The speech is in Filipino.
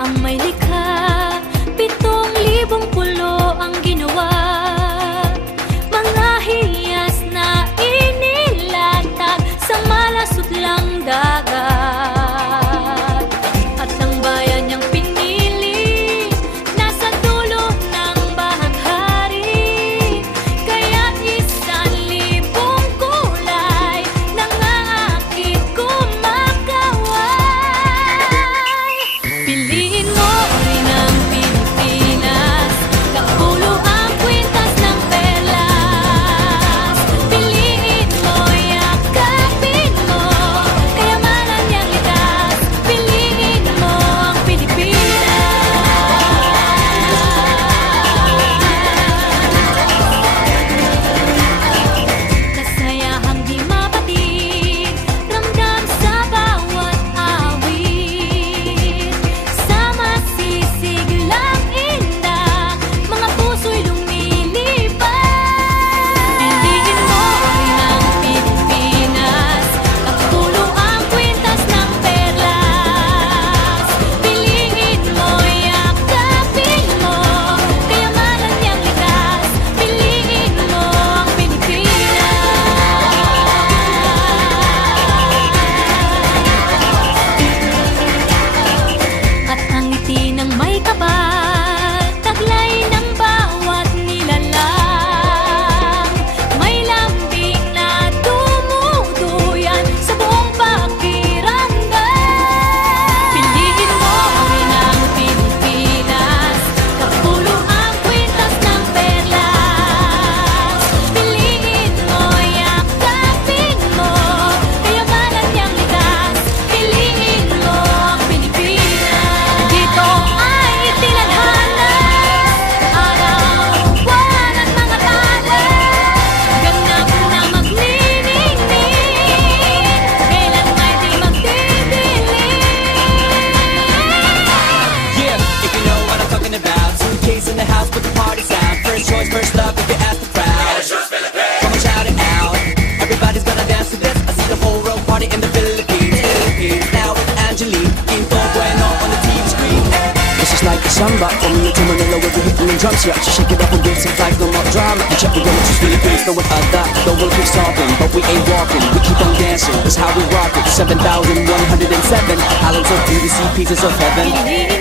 Ang may likha, 7,000 pulo ang ginawa. Mga hiyas na inilatag sa malasot lang dagat. At ang bayan niyang pinili nasa dulo ng bahaghari. Kaya't 1,000 kulay nangangakit kumakaway. Piliin mo rin ang Pilipinas, kapulo ang kwintas ng perlas. Piliin mo, yakapin mo, kayamanan niyang litas. Piliin mo ang Pilipinas. Kasayahang di mapatid, ramdam sa bawat awit. Sama sisiglang indah, mga puso'y lumilipad. Piliin mo rin ang Pilipinas, kapulo ang kwintas ng perlas. Piliin mo, yakapin mo, kayamanan niyang litas. Piliin mo ang Pilipinas. At ang ngiti ng may kapal, taglay ng bawat nilalang. May lambing na dumuduyan sa buong pakiramdam. Piliin mo rin ang Pilipinas, kapulo ang kwintas ng perlas. Piliin mo, yakapin mo, kayamanan niyang litas. Piliin mo ang Pilipinas. Dito ay tinadhana, araw-buwan at mga tala. Ganap na magniningning, kailan may di magdidilim. Yeah, if you know what I'm talking about. Suitcase in the house, put the party's out. First choice, first love, if you ask the crowd. Come on, shout it out. Everybody's gonna dance to this. I see the whole world party in the Philippines. Now with Angelique, Info Bueno on the TV screen. This is like a samba, from Manila to Manila, we'll be hitting the drums. Yeah, so shake it up and give some flags, no more drama. You check, we're gonna choose Philippines, no one other. No one keeps talking, but we ain't walking. We keep on dancing, that's how we rock it. 7,107 islands of beauty, see pieces of heaven. Piliin